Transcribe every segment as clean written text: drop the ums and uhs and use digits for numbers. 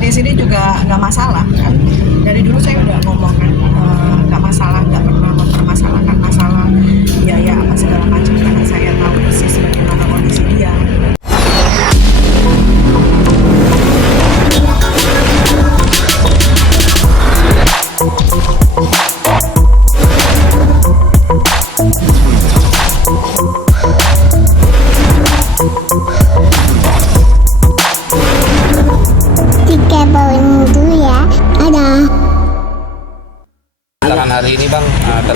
di sini juga nggak masalah kan. Dari dulu saya udah ngomong kan, nggak masalah, nggak pernah mempermasalahkan masalah biaya apa segala macam karena saya tahu persis bagaimana kondisi dia. Hari ini Bang,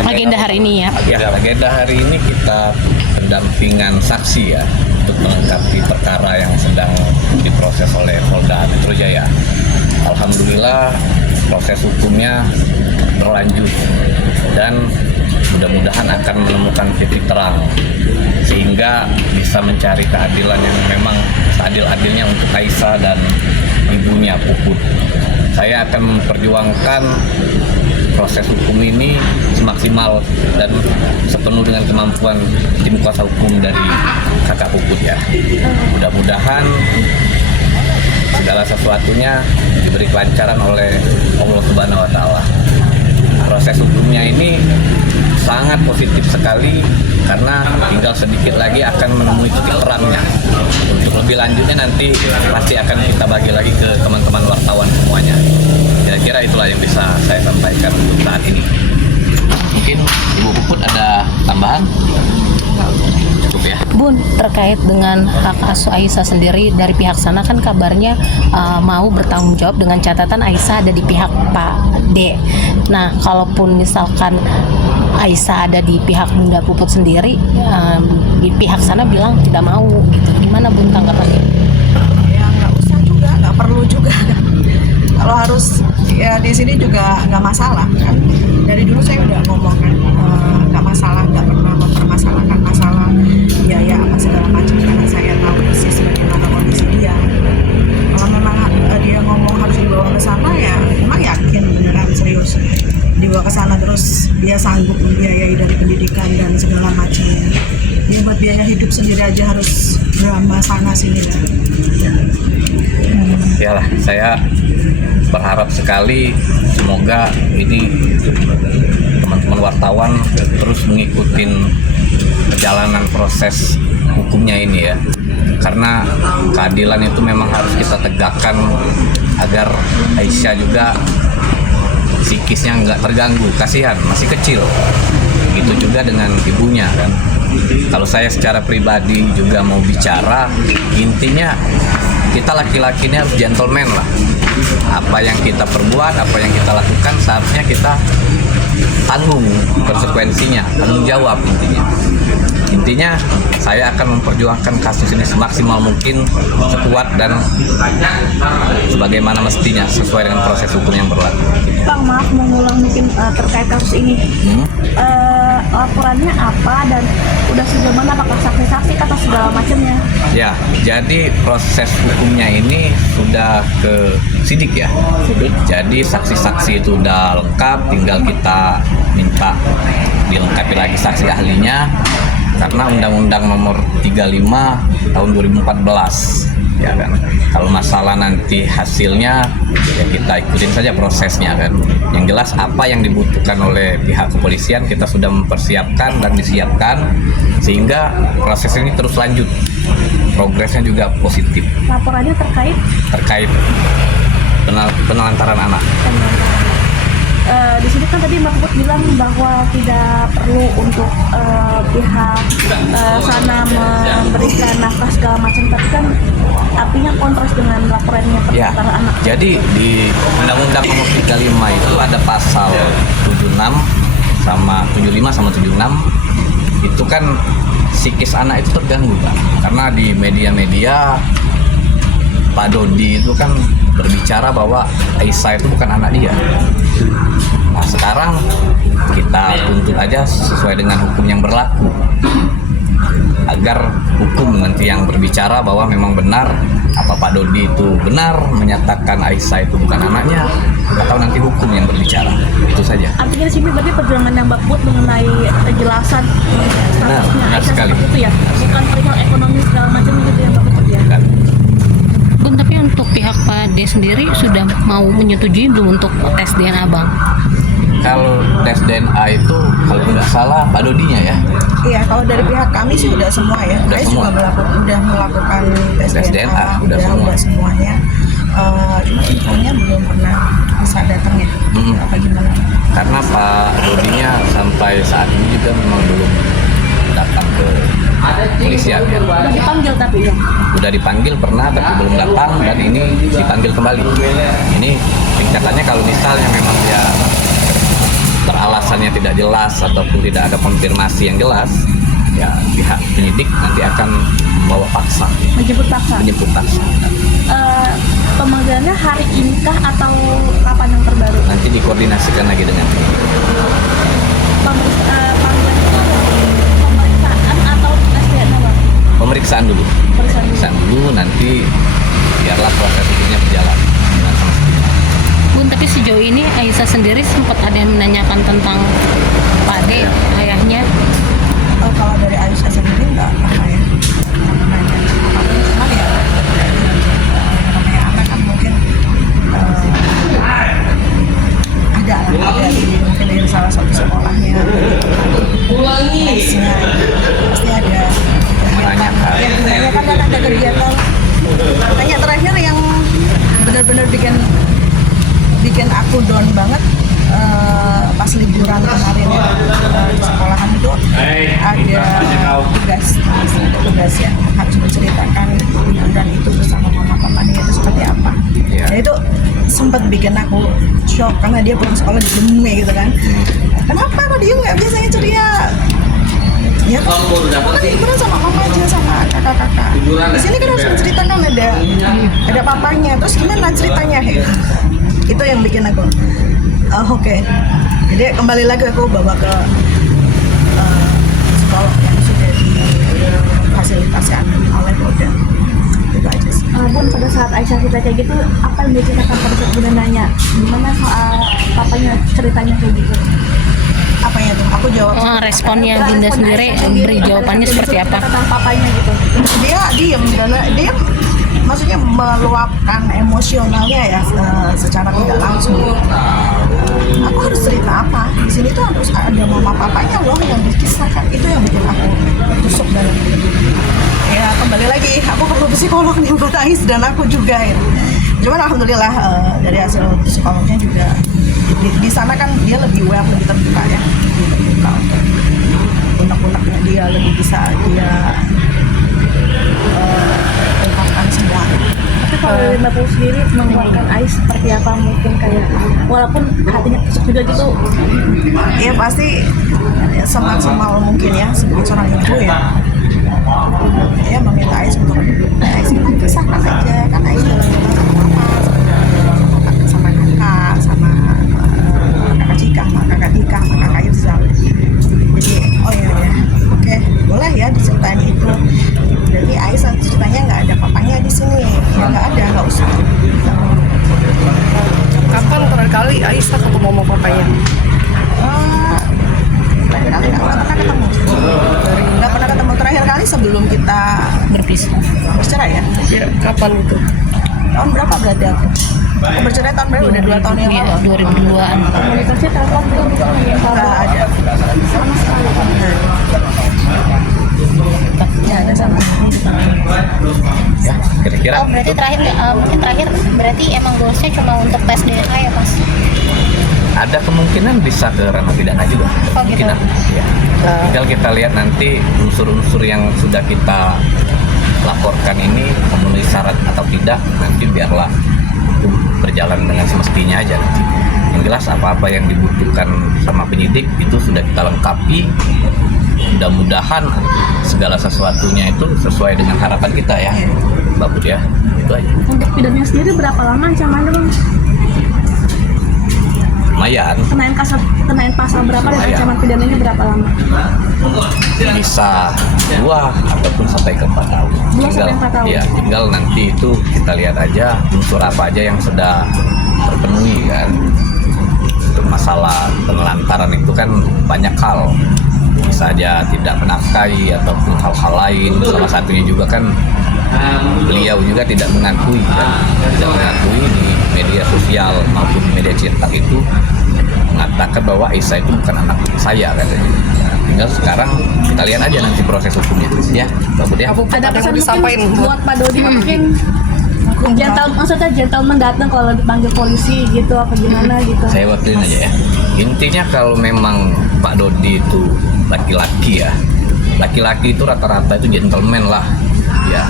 agenda hari ini ya. Agenda hari ini kita pendampingan saksi ya untuk melengkapi perkara yang sedang diproses oleh Polda Metro Jaya. Alhamdulillah proses hukumnya berlanjut dan mudah-mudahan akan menemukan titik terang sehingga bisa mencari keadilan yang memang seadil-adilnya untuk Aisyah dan ibunya Puput. Saya akan memperjuangkan proses hukum ini semaksimal dan sepenuh dengan kemampuan tim kuasa hukum dari kakak Puput ya. Mudah-mudahan segala sesuatunya diberi kelancaran oleh Allah Subhanahu wa Ta'ala. Proses hukumnya ini sangat positif sekali karena tinggal sedikit lagi akan menemui titik terangnya. Untuk lebih lanjutnya nanti pasti akan kita bagi lagi ke teman-teman wartawan semuanya. Kira-kira itulah yang bisa saya sampaikan untuk saat ini. Mungkin Ibu Puput ada tambahan? Cukup ya. Bun, terkait dengan hak asuh Aisyah sendiri dari pihak sana kan kabarnya mau bertanggung jawab dengan catatan Aisyah ada di pihak Pak D. Nah, kalaupun misalkan Aisyah ada di pihak Bunda Puput sendiri, di pihak sana bilang tidak mau gitu. Gimana Bun tanggapannya? Ya nggak usah juga, nggak perlu juga kan. Kalau harus ya di sini juga nggak masalah kan. Dari dulu saya udah ngomong kan, nggak masalah, nggak pernah mempermasalahkan masalah biaya apa segala macam karena saya tahu persis bagaimana kondisi dia. Kalau memang dia ngomong harus dibawa ke sana ya, memang yakin beneran serius dibawa ke sana terus dia sanggup membiayai dari pendidikan dan segala macamnya. Dia buat biaya hidup sendiri aja harus drama sana sini kan. Yalah, saya berharap sekali semoga ini teman-teman wartawan terus mengikuti perjalanan proses hukumnya ini ya, karena keadilan itu memang harus kita tegakkan agar Aisyah juga psikisnya nggak terganggu, kasihan masih kecil. Begitu juga dengan ibunya kan. Kalau saya secara pribadi juga mau bicara, intinya kita laki-lakinya harus gentleman lah. Apa yang kita perbuat, apa yang kita lakukan seharusnya kita tanggung konsekuensinya, tanggung jawab intinya. Intinya saya akan memperjuangkan kasus ini semaksimal mungkin, sekuat dan sebagaimana mestinya sesuai dengan proses hukum yang berlaku. Bang, maaf mengulang mungkin terkait kasus ini. Laporannya apa dan udah sejauh mana, apakah saksi-saksi atau segala macamnya? Ya, jadi proses hukumnya ini sudah ke sidik ya. Jadi saksi-saksi itu udah lengkap, tinggal kita minta dilengkapi lagi saksi ahlinya karena Undang-Undang Nomor 35 tahun 2014 ya kan. Kalau masalah nanti hasilnya ya kita ikutin saja prosesnya kan. Yang jelas apa yang dibutuhkan oleh pihak kepolisian kita sudah mempersiapkan dan disiapkan sehingga proses ini terus lanjut. Progresnya juga positif. Laporannya terkait penelantaran anak. Di sini kan tadi Mbak Puput bilang bahwa tidak perlu untuk pihak sana memberikan nafkah segala macam, tapi kan artinya kontras dengan laporannya penelantaran anak. Jadi di Undang-Undang Nomor 35 itu ada pasal 75 sama 76 itu kan psikis anak itu terganggu kan, karena di media-media Pak Dodi itu kan berbicara bahwa Aisyah itu bukan anak dia. Nah sekarang kita tuntut aja sesuai dengan hukum yang berlaku agar hukum nanti yang berbicara bahwa memang benar apa Pak Dodi itu benar menyatakan Aisyah itu bukan anaknya, atau nanti hukum yang berbicara. Itu saja. Artinya di sini berarti perjuangan yang Mbak Puput mengenai kejelasan statusnya Aisyah seperti itu ya, bukan perihal ekonomi segala macam gitu ya Mbak Puput ya. Bun, tapi untuk pihak Pak D D sendiri sudah mau menyetujui belum untuk tes DNA Bang? Kalau tes DNA itu kalau tidak salah Pak Dodinya ya. Iya, kalau dari pihak kami sih udah semua ya. Udah Saya semua. juga udah melakukan tes Tes DNA, DNA, udah semua. udah semuanya. Cuma infonya belum pernah bisa datang ya. Apa gimana? Karena Pak Dodinya sampai saat ini juga memang belum datang ke polisian ya. Udah dipanggil tapi ya. Udah dipanggil pernah tapi belum datang, dan ini dipanggil kembali. Ini tingkatannya kalau misalnya memang dia beralasannya tidak jelas ataupun tidak ada konfirmasi yang jelas, ya pihak penyidik nanti akan membawa paksa, Menjemput paksa. menjemput paksa. Pemanggilannya hari ini kah atau kapan yang terbaru? Nanti dikoordinasikan lagi dengan Panggilan itu pemeriksaan atau tes DNA Bang? pemeriksaan dulu. Pemeriksaan dulu. Pemeriksaan dulu, nanti biarlah proses hukumnya berjalan dengan semestinya. Bun, tapi sejauh ini Aisyah sendiri sempat ada yang menanyakan tentang Pak D, ayahnya. Kalau dari Aisyah sendiri nggak pernah ya. Nanya apapun, cuma ya namanya anak kan mungkin ada mungkin dari salah satu sekolahnya tesnya pasti ada Menanyakan. menanyakan dan ada kegiatan. Tanya terakhir yang benar-benar bikin aku down banget pas liburan kemarin ya, di sekolahan itu ada tugas yang harus menceritakan liburan itu bersama mama papanya itu seperti apa. Iya. Dan itu sempat bikin aku shock karena dia pulang sekolah di Geme gitu kan. Kenapa kok dia nggak biasanya ceria? Ya kan, liburan sama mama aja sama kakak-kakak. Di sini kan harus menceritakan ada papanya. Terus gimana ceritanya? Itu yang bikin aku oke. Jadi kembali lagi aku bawa ke psikolog yang sudah difasilitasikan oleh Polda. Itu aja sih. Bun, pada saat Aisyah cerita kayak gitu, apa yang diceritakan pada saat Bunda nanya gimana soal papanya ceritanya kayak gitu? Apanya tuh? Aku jawab. Responnya Bunda sendiri beri jawabannya seperti apa? Tentang papanya gitu. Dia diem dan dia maksudnya meluapkan emosionalnya ya secara tidak langsung. Aku harus cerita apa? Di sini tuh harus ada mama papanya loh yang dikisahkan. Itu yang bikin aku tusuk dalam diri. Ya kembali lagi, aku perlu psikolog nih buat Ais dan aku juga ya. Cuman alhamdulillah dari hasil psikolognya juga di sana kan dia lebih aware, lebih terbuka ya, lebih terbuka untuk unek-uneknya dia lebih bisa dia ungkapkan semua. Tapi kalau dari Mbak Pul sendiri mengeluarkan Ais seperti apa, mungkin kayak walaupun hatinya tusuk juga gitu. Ya pasti ya, semaksimal mungkin ya sebagai seorang ibu ya meminta Ais untuk Ais kisahkan aja kan Ais dalam sama mama sama kakak sama kakak Cika sama kakak Tika sama kakak Irzal. Jadi oh ya oke boleh ya diceritain itu. Jadi Ais ceritanya nggak ada papanya di sini ya nggak usah. Kapan terakhir kali Aisyah ketemu sama papanya? Terakhir kali nggak pernah ketemu. Nggak pernah ketemu terakhir kali sebelum kita Berpisah. bercerai ya. Ya, kapan itu? Tahun berapa berarti aku? Aku bercerai tahun berapa? Udah 2 tahun yang Iya, lalu. 2002-an. Komunikasi telepon gitu Nggak ada. sama sekali. Ya ada sama. Ya, kira-kira Oh, berarti terakhir mungkin terakhir berarti emang goalsnya cuma untuk tes DNA ya Mas? ada kemungkinan bisa ke ranah pidana juga. Oh, gitu. Kemungkinan. Ya. Tinggal kita lihat nanti unsur-unsur yang sudah kita laporkan ini memenuhi syarat atau tidak, nanti biarlah itu berjalan dengan semestinya aja. Yang jelas apa-apa yang dibutuhkan sama penyidik itu sudah kita lengkapi. Mudah-mudahan segala sesuatunya itu sesuai dengan harapan kita ya, Mbak Bud ya. Itu aja. Untuk pidananya sendiri berapa lama ancamannya Bang? Lumayan. Kenain pasal berapa dan Lumayan. ancaman pidananya berapa lama? Bisa 2 ataupun sampai ke 4 tahun. 2 sampai 4 tahun. Ya, tinggal nanti itu kita lihat aja unsur apa aja yang sudah terpenuhi kan. Untuk masalah penelantaran itu kan banyak hal. Bisa aja tidak menafkahi ataupun hal-hal lain. Salah satunya juga kan beliau juga tidak mengakui kan, tidak mengakui di media sosial maupun media cetak itu mengatakan bahwa Aisyah itu bukan anak saya katanya. Nah, tinggal sekarang kita lihat aja nanti proses hukumnya ya, Mbak Put ya. Ada pesan disampaikan mungkin buat Pak Dodi mungkin maksudnya gentleman datang kalau dipanggil polisi gitu apa gimana gitu. Saya wakilin aja ya. Intinya kalau memang Pak Dodi itu laki-laki ya, laki-laki itu rata-rata itu gentleman lah ya.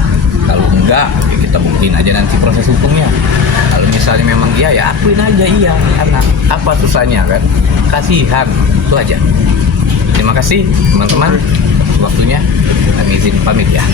Kalau enggak ya kita buktiin aja nanti proses hukumnya. Kalau misalnya memang iya ya akuin aja iya anak, apa susahnya kan, kasihan, itu aja. Terima kasih teman-teman waktunya, kami izin pamit ya.